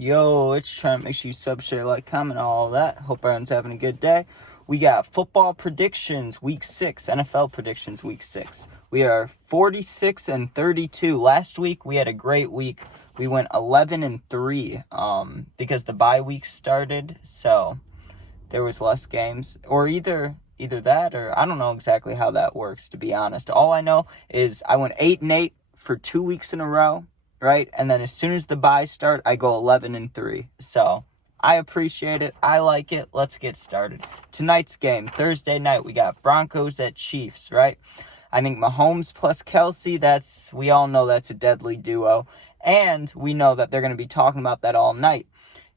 Yo, it's Trent. Make sure you sub, share, like, comment, all that. Hope everyone's having a good day. We got football predictions week 6, NFL predictions week 6. We are 46-32. Last week we had a great week. We went 11-3 because the bye week started, so there was less games, or either that, or I don't know exactly how that works, to be honest. All I know is I went 8-8 for 2 weeks in a row, right? And then as soon as the buys start, I go 11-3. So I appreciate it. I like it. Let's get started. Tonight's game, Thursday night, we got Broncos at Chiefs, right? I think Mahomes plus Kelsey, we all know that's a deadly duo. And we know that they're going to be talking about that all night.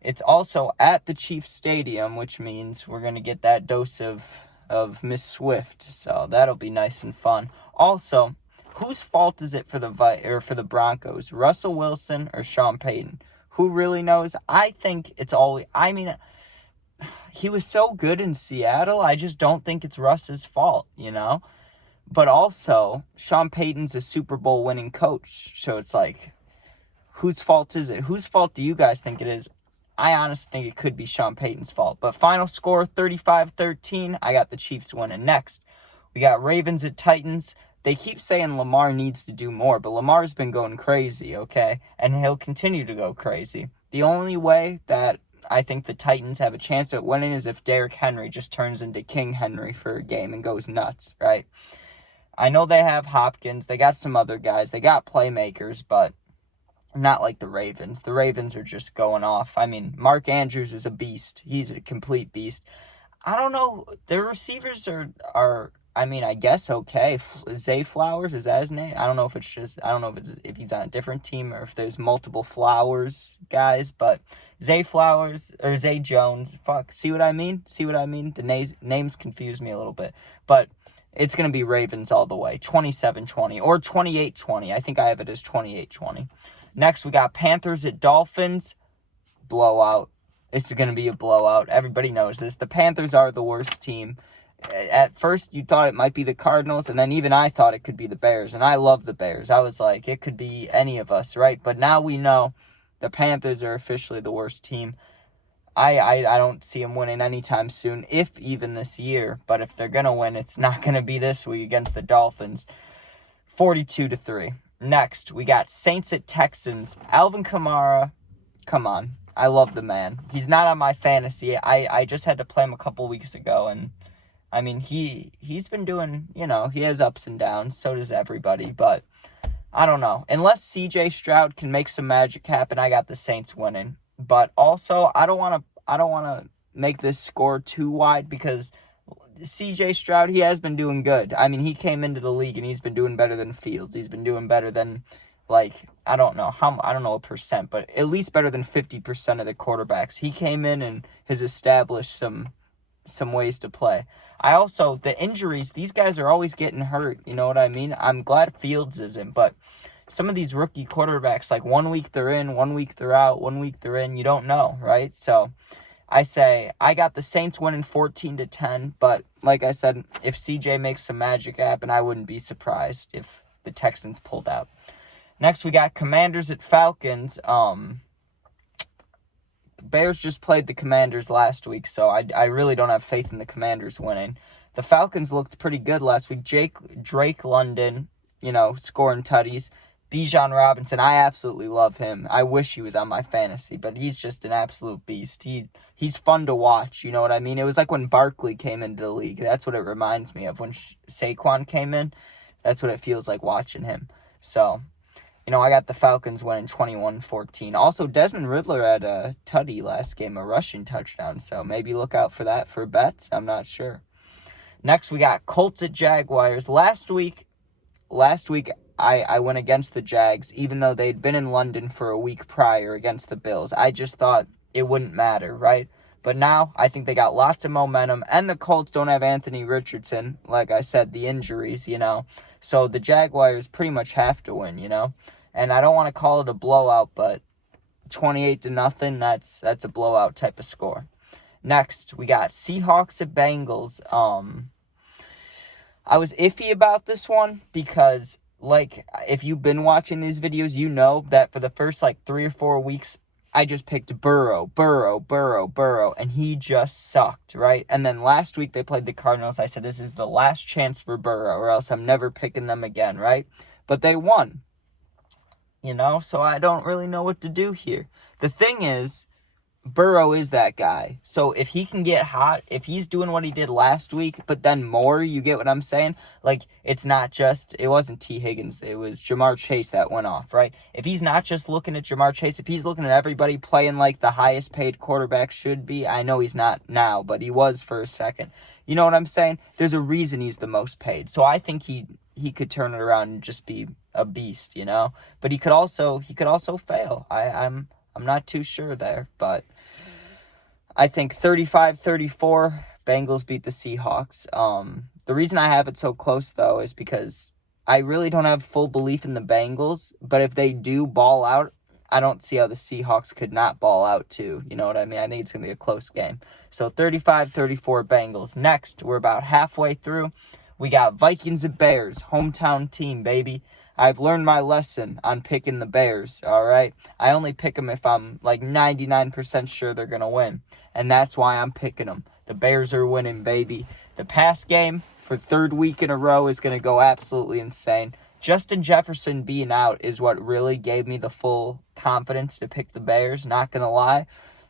It's also at the Chiefs Stadium, which means we're going to get that dose of Miss Swift. So that'll be nice and fun. Also, whose fault is it for the Broncos? Russell Wilson or Sean Payton? Who really knows? I think it's he was so good in Seattle. I just don't think it's Russ's fault, But also, Sean Payton's a Super Bowl winning coach. So it's like, whose fault is it? Whose fault do you guys think it is? I honestly think it could be Sean Payton's fault. But final score, 35-13. I got the Chiefs winning. Next, we got Ravens at Titans. They keep saying Lamar needs to do more, but Lamar's been going crazy, okay? And he'll continue to go crazy. The only way that I think the Titans have a chance at winning is if Derrick Henry just turns into King Henry for a game and goes nuts, right? I know they have Hopkins. They got some other guys. They got playmakers, but not like the Ravens. The Ravens are just going off. I mean, Mark Andrews is a beast. He's a complete beast. I don't know. Their receivers are I guess okay. Zay Flowers, is that his name? I don't know if he's on a different team or if there's multiple Flowers guys, but Zay Flowers or Zay Jones. See what I mean? The names confuse me a little bit, but it's going to be Ravens all the way. 27-20 or 28-20. I think I have it as 28-20. Next, we got Panthers at Dolphins. Blowout. It's going to be a blowout. Everybody knows this. The Panthers are the worst team. At first, you thought it might be the Cardinals, and then even I thought it could be the Bears, and I love the Bears. I was like, it could be any of us, right? But now we know the Panthers are officially the worst team. I don't see them winning anytime soon, if even this year. But if they're going to win, it's not going to be this week against the Dolphins. 42-3. Next, we got Saints at Texans. Alvin Kamara, come on. I love the man. He's not on my fantasy. I just had to play him a couple weeks ago, and I mean, he's been doing, he has ups and downs. So does everybody, but I don't know. Unless C.J. Stroud can make some magic happen, I got the Saints winning. But also, I don't want to make this score too wide because C.J. Stroud, he has been doing good. I mean, he came into the league and he's been doing better than Fields. He's been doing better than, I don't know a percent, but at least better than 50% of the quarterbacks. He came in and has established some ways to play. The injuries, these guys are always getting hurt. You know what I mean? I'm glad Fields isn't, but some of these rookie quarterbacks, like 1 week they're in, 1 week they're out, 1 week they're in, you don't know, right? So I say I got the Saints winning 14-10, but like I said, if CJ makes some magic happen, I wouldn't be surprised if the Texans pulled out. Next, we got Commanders at Falcons. Bears just played the Commanders last week, so I really don't have faith in the Commanders winning. The Falcons looked pretty good last week. Drake London, scoring tutties. Bijan Robinson, I absolutely love him. I wish he was on my fantasy, but he's just an absolute beast. He's fun to watch, you know what I mean? It was like when Barkley came into the league. That's what it reminds me of. When Saquon came in, that's what it feels like watching him. So, I got the Falcons winning 21-14. Also, Desmond Riddler had a tutty last game, a rushing touchdown, so maybe look out for that for bets. I'm not sure. Next, we got Colts at Jaguars. Last week, I went against the Jags, even though they'd been in London for a week prior against the Bills. I just thought it wouldn't matter, right? But now, I think they got lots of momentum, and the Colts don't have Anthony Richardson. Like I said, the injuries, So the Jaguars pretty much have to win, And I don't want to call it a blowout, but 28-0, that's a blowout type of score. Next, we got Seahawks at Bengals. I was iffy about this one because, if you've been watching these videos, you know that for the first, 3 or 4 weeks, I just picked Burrow, and he just sucked, right? And then last week they played the Cardinals. I said, this is the last chance for Burrow, or else I'm never picking them again, right? But they won, so I don't really know what to do here. The thing is, Burrow is that guy. So if he can get hot, if he's doing what he did last week, but then more, you get what I'm saying? Like, it wasn't T. Higgins, it was Ja'Marr Chase that went off, right? If he's not just looking at Ja'Marr Chase, if he's looking at everybody playing like the highest paid quarterback should be, I know he's not now, but he was for a second. You know what I'm saying? There's a reason he's the most paid. So I think he could turn it around and just be a beast, But he could also fail. I'm not too sure there, but I think 35-34, Bengals beat the Seahawks. The reason I have it so close, though, is because I really don't have full belief in the Bengals, but if they do ball out, I don't see how the Seahawks could not ball out, too. You know what I mean? I think it's going to be a close game. So 35-34 Bengals. Next, we're about halfway through. We got Vikings and Bears, hometown team, baby. I've learned my lesson on picking the Bears, all right? I only pick them if I'm like 99% sure they're going to win, and that's why I'm picking them. The Bears are winning, baby. The pass game for third week in a row is going to go absolutely insane. Justin Jefferson being out is what really gave me the full confidence to pick the Bears, not going to lie.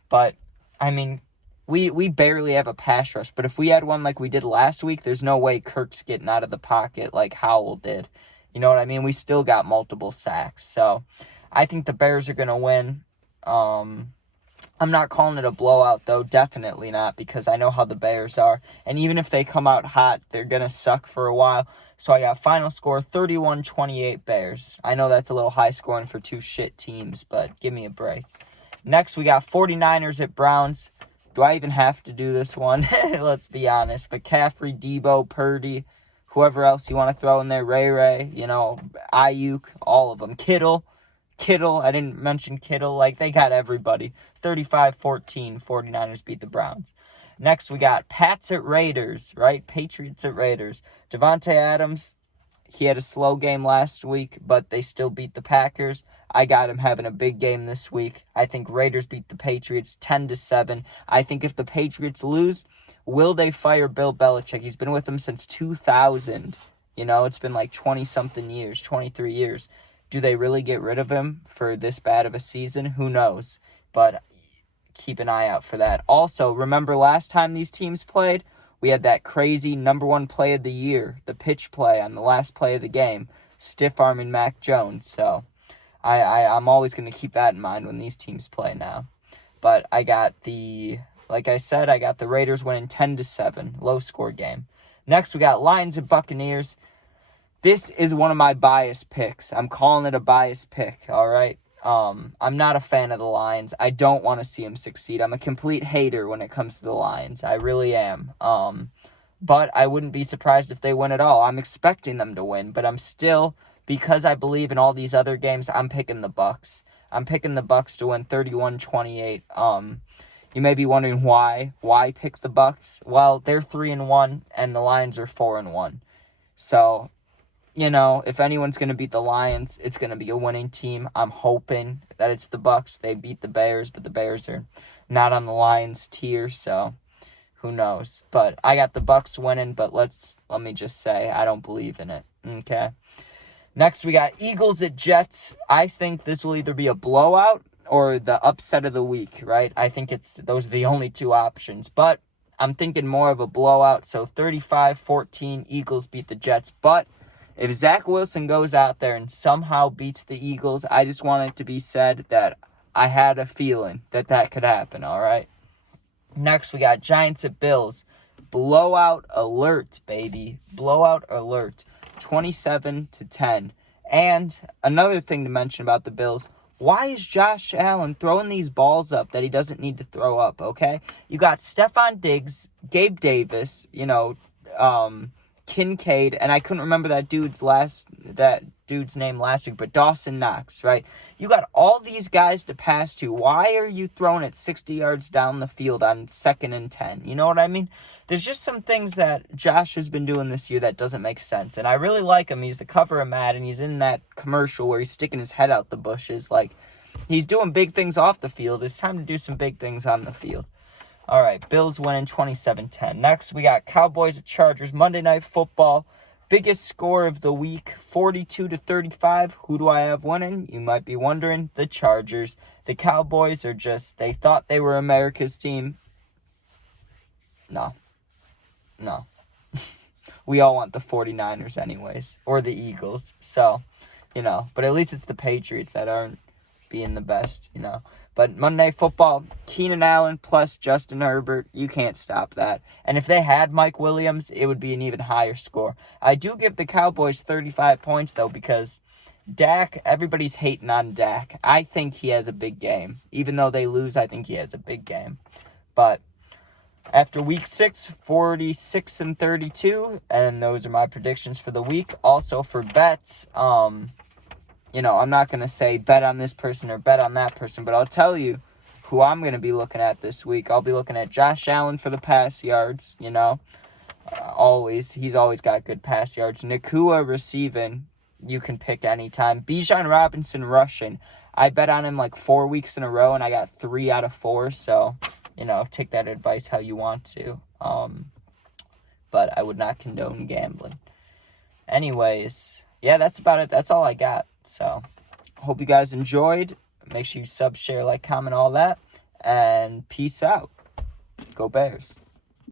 But, I mean, we barely have a pass rush, but if we had one like we did last week, there's no way Kirk's getting out of the pocket like Howell did. You know what I mean? We still got multiple sacks. So I think the Bears are going to win. I'm not calling it a blowout, though. Definitely not, because I know how the Bears are. And even if they come out hot, they're going to suck for a while. So I got final score 31-28 Bears. I know that's a little high scoring for two shit teams, but give me a break. Next, we got 49ers at Browns. Do I even have to do this one? Let's be honest. McCaffrey, Debo, Purdy, whoever else you want to throw in there, Ray, Ayuk, all of them. Kittle, I didn't mention Kittle. Like, they got everybody. 35-14, 49ers beat the Browns. Next, we got Pats at Raiders, right? Patriots at Raiders. Devontae Adams, he had a slow game last week, but they still beat the Packers. I got him having a big game this week. I think Raiders beat the Patriots 10-7. I think if the Patriots lose, will they fire Bill Belichick? He's been with them since 2000. It's been like 20-something years, 23 years. Do they really get rid of him for this bad of a season? Who knows? But keep an eye out for that. Also, remember last time these teams played? We had that crazy number one play of the year, the pitch play on the last play of the game, stiff-arming Mac Jones. So I'm always going to keep that in mind when these teams play now. But like I said, I got the Raiders winning 10-7, low-score game. Next, we got Lions and Buccaneers. This is one of my bias picks. I'm calling it a bias pick, all right? I'm not a fan of the Lions. I don't want to see them succeed. I'm a complete hater when it comes to the Lions. I really am. But I wouldn't be surprised if they win at all. I'm expecting them to win, but I'm still, because I believe in all these other games, I'm picking the Bucs. I'm picking the Bucs to win 31-28. You may be wondering why. Why pick the Bucs? Well, they're 3-1 and the Lions are 4-1. So, if anyone's going to beat the Lions, it's going to be a winning team. I'm hoping that it's the Bucs. They beat the Bears, but the Bears are not on the Lions tier, so who knows. But I got the Bucs winning, but let me just say I don't believe in it. Okay. Next, we got Eagles at Jets. I think this will either be a blowout or the upset of the week, right? I think those are the only two options, but I'm thinking more of a blowout. So 35-14, Eagles beat the Jets, but if Zach Wilson goes out there and somehow beats the Eagles, I just want it to be said that I had a feeling that could happen, all right? Next, we got Giants at Bills. Blowout alert, baby. Blowout alert. 27-10. And another thing to mention about the Bills, why is Josh Allen throwing these balls up that he doesn't need to throw up, okay? You got Stephon Diggs, Gabe Davis, Kincaid, and I couldn't remember that dude's name last week, but Dawson Knox, right? You got all these guys to pass to. Why are you throwing it 60 yards down the field on 2nd and 10? You know what I mean? There's just some things that Josh has been doing this year that doesn't make sense, and I really like him. He's the cover of Madden. He's in that commercial where he's sticking his head out the bushes. Like, He's doing big things off the field. It's time to do some big things on the field. All right, Bills winning 27-10. Next, we got Cowboys at Chargers, Monday Night Football. Biggest score of the week, 42-35. Who do I have winning? You might be wondering, the Chargers. The Cowboys are just, they thought they were America's team. No. We all want the 49ers anyways, or the Eagles. So, but at least it's the Patriots that aren't being the best, But Monday Night Football, Keenan Allen plus Justin Herbert, you can't stop that. And if they had Mike Williams, it would be an even higher score. I do give the Cowboys 35 points, though, because Dak, everybody's hating on Dak. I think he has a big game. Even though they lose, I think he has a big game. But after week 6, 46-32, and those are my predictions for the week. Also for bets, I'm not going to say bet on this person or bet on that person, but I'll tell you who I'm going to be looking at this week. I'll be looking at Josh Allen for the pass yards, always. He's always got good pass yards. Nakua receiving, you can pick anytime. Bijan Robinson rushing. I bet on him like 4 weeks in a row, and I got 3 out of 4, so, take that advice how you want to. But I would not condone gambling. Anyways, yeah, that's about it. That's all I got. So, hope you guys enjoyed. Make sure you sub, share, like, comment, all that. And peace out. Go Bears.